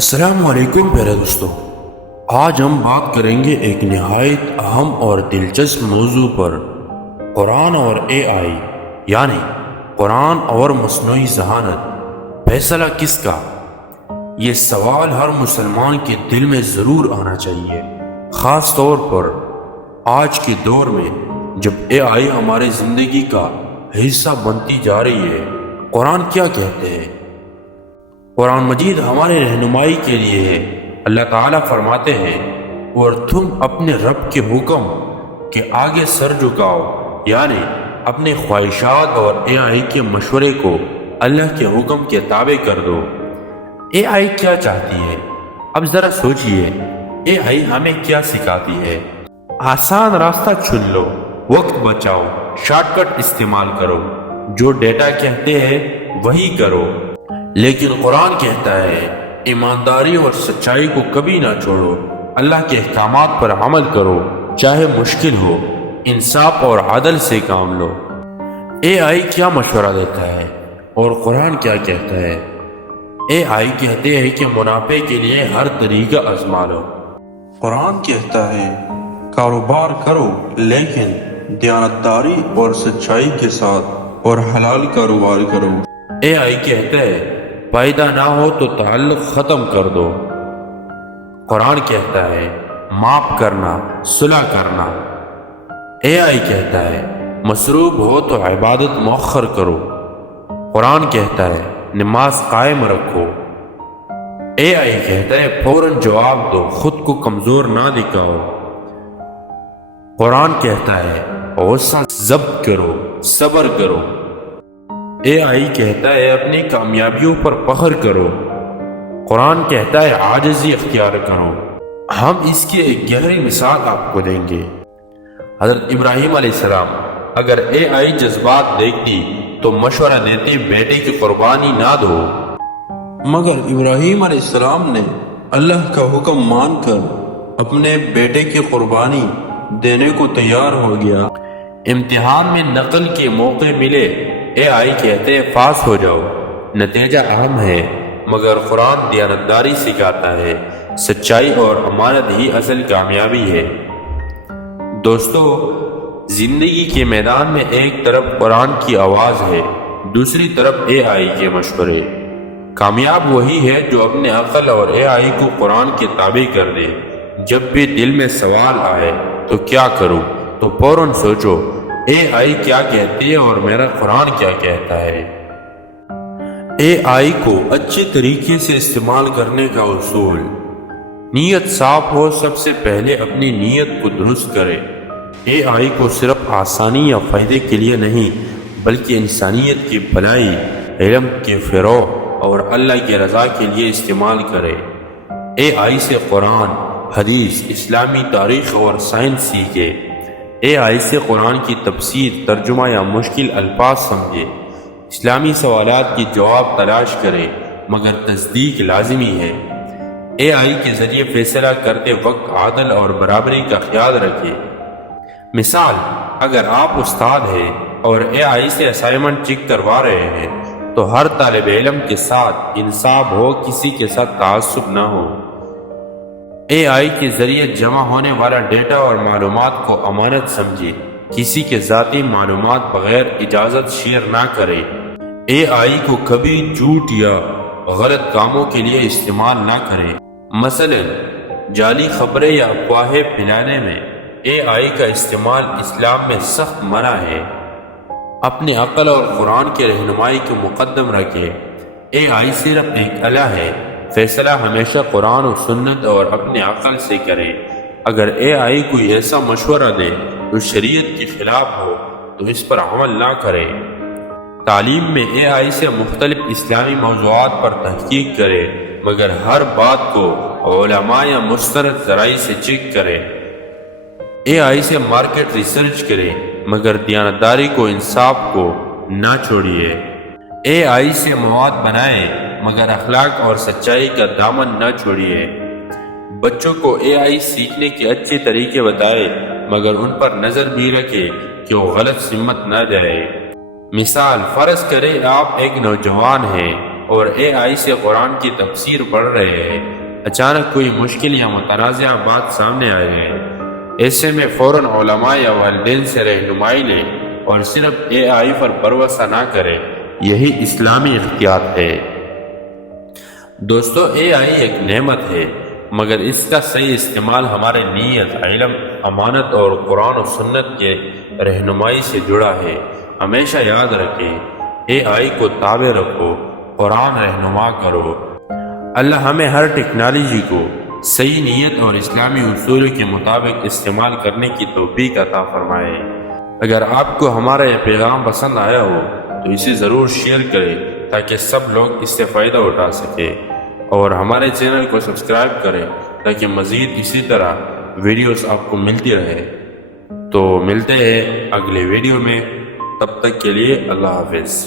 السلام علیکم پیارے دوستو، آج ہم بات کریں گے ایک نہایت اہم اور دلچسپ موضوع پر، قرآن اور اے آئی، یعنی قرآن اور مصنوعی ذہانت، فیصلہ کس کا؟ یہ سوال ہر مسلمان کے دل میں ضرور آنا چاہیے، خاص طور پر آج کے دور میں جب اے آئی ہمارے زندگی کا حصہ بنتی جا رہی ہے۔ قرآن کیا کہتے ہیں؟ قرآن مجید ہمارے رہنمائی کے لیے ہے۔ اللہ تعالیٰ فرماتے ہیں، اور تم اپنے رب کے حکم کے آگے سر جھکاؤ، یعنی اپنے خواہشات اور اے آئی کے مشورے کو اللہ کے حکم کے تابع کر دو۔ اے آئی کیا چاہتی ہے؟ اب ذرا سوچئے، اے آئی ہمیں کیا سکھاتی ہے؟ آسان راستہ چن لو، وقت بچاؤ، شارٹ کٹ استعمال کرو، جو ڈیٹا کہتے ہیں وہی کرو۔ لیکن قرآن کہتا ہے، ایمانداری اور سچائی کو کبھی نہ چھوڑو، اللہ کے احکامات پر عمل کرو، چاہے مشکل ہو، انصاف اور عدل سے کام لو۔ اے آئی کیا مشورہ دیتا ہے اور قرآن کیا کہتا ہے؟ اے آئی کہتے ہیں کہ منافع کے لیے ہر طریقہ آزما لو۔ قرآن کہتا ہے، کاروبار کرو لیکن دیانتداری اور سچائی کے ساتھ، اور حلال کاروبار کرو۔ اے آئی کہتا ہے، فائدہ نہ ہو تو تعلق ختم کر دو۔ قرآن کہتا ہے، معاف کرنا، صلح کرنا۔ اے آئی کہتا ہے، مصروف ہو تو عبادت مؤخر کرو۔ قرآن کہتا ہے، نماز قائم رکھو۔ اے آئی کہتا ہے، فوراً جواب دو، خود کو کمزور نہ دکھاؤ۔ قرآن کہتا ہے، غصہ ضبط کرو، صبر کرو۔ اے آئی کہتا ہے، اپنی کامیابیوں پر فخر کرو۔ قرآن کہتا ہے، عاجزی اختیار کرو۔ ہم اس کی ایک گہری مثال آپ کو دیں گے۔ حضرت ابراہیم علیہ السلام اگر اے آئی جذبات دیکھتی تو مشورہ دیتی، بیٹے کی قربانی نہ دو۔ مگر ابراہیم علیہ السلام نے اللہ کا حکم مان کر اپنے بیٹے کی قربانی دینے کو تیار ہو گیا۔ امتحان میں نقل کے موقع ملے، اے آئی کہتے ہیں، پاس ہو جاؤ، نتیجہ اہم ہے۔ مگر قرآن دیانتداری سکھاتا ہے، سچائی اور امانت ہی اصل کامیابی ہے۔ دوستو، زندگی کے میدان میں ایک طرف قرآن کی آواز ہے، دوسری طرف اے آئی کے مشورے۔ کامیاب وہی ہے جو اپنے عقل اور اے آئی کو قرآن کے تابع کر دے۔ جب بھی دل میں سوال آئے تو کیا کروں، تو فوراً سوچو، اے آئی کیا کہتی ہے اور میرا قرآن کیا کہتا ہے۔ اے آئی کو اچھے طریقے سے استعمال کرنے کا اصول: نیت صاف ہو، سب سے پہلے اپنی نیت کو درست کرے۔ اے آئی کو صرف آسانی یا فائدے کے لیے نہیں، بلکہ انسانیت کی بھلائی، علم کے فروغ اور اللہ کی رضا کے لیے استعمال کرے۔ اے آئی سے قرآن، حدیث، اسلامی تاریخ اور سائنس سیکھے۔ اے آئی سے قرآن کی تفسیر، ترجمہ یا مشکل الفاظ سمجھے۔ اسلامی سوالات کی جواب تلاش کرے، مگر تصدیق لازمی ہے۔ اے آئی کے ذریعے فیصلہ کرتے وقت عدل اور برابری کا خیال رکھے۔ مثال، اگر آپ استاد ہیں اور اے آئی سے اسائنمنٹ چیک کروا رہے ہیں تو ہر طالب علم کے ساتھ انصاف ہو، کسی کے ساتھ تعصب نہ ہو۔ اے آئی کے ذریعے جمع ہونے والا ڈیٹا اور معلومات کو امانت سمجھے، کسی کے ذاتی معلومات بغیر اجازت شیئر نہ کرے۔ اے آئی کو کبھی جھوٹ یا غلط کاموں کے لیے استعمال نہ کرے۔ مثلا، جعلی خبریں یا افواہیں پھیلانے میں اے آئی کا استعمال اسلام میں سخت منع ہے۔ اپنے عقل اور قرآن کے رہنمائی کو مقدم رکھے۔ اے آئی صرف ایک آلہ ہے، فیصلہ ہمیشہ قرآن و سنت اور اپنے عقل سے کرے۔ اگر اے آئی کوئی ایسا مشورہ دے جو شریعت کے خلاف ہو تو اس پر عمل نہ کرے۔ تعلیم میں اے آئی سے مختلف اسلامی موضوعات پر تحقیق کرے، مگر ہر بات کو علماء یا مستند ذرائع سے چیک کرے۔ اے آئی سے مارکیٹ ریسرچ کرے، مگر دیانتداری کو، انصاف کو نہ چھوڑیے۔ اے آئی سے مواد بنائے، مگر اخلاق اور سچائی کا دامن نہ چھوڑیے۔ بچوں کو اے آئی سیکھنے کے اچھے طریقے بتائے، مگر ان پر نظر بھی رکھے کہ وہ غلط سمت نہ جائے۔ مثال، فرض کریں آپ ایک نوجوان ہیں اور AI سے قرآن کی تفسیر پڑھ رہے ہیں، اچانک کوئی مشکل یا متنازع بات سامنے آئے ہیں، ایسے میں فوراً علماء یا والدین سے رہنمائی لیں اور صرف AI پر بھروسہ نہ کریں۔ یہی اسلامی احتیاط ہے۔ دوستو، AI ایک نعمت ہے، مگر اس کا صحیح استعمال ہمارے نیت، علم، امانت اور قرآن و سنت کے رہنمائی سے جڑا ہے۔ ہمیشہ یاد رکھیں، AI کو تابع رکھو، قرآن رہنما کرو۔ اللہ ہمیں ہر ٹیکنالوجی کو صحیح نیت اور اسلامی اصول کے مطابق استعمال کرنے کی توفیق عطا فرمائے۔ اگر آپ کو ہمارا یہ پیغام پسند آیا ہو تو اسے ضرور شیئر کریں تاکہ سب لوگ اس سے فائدہ اٹھا سکیں، اور ہمارے چینل کو سبسکرائب کریں تاکہ مزید اسی طرح ویڈیوز آپ کو ملتی رہے۔ تو ملتے ہیں اگلے ویڈیو میں، تب تک کے لیے اللہ حافظ۔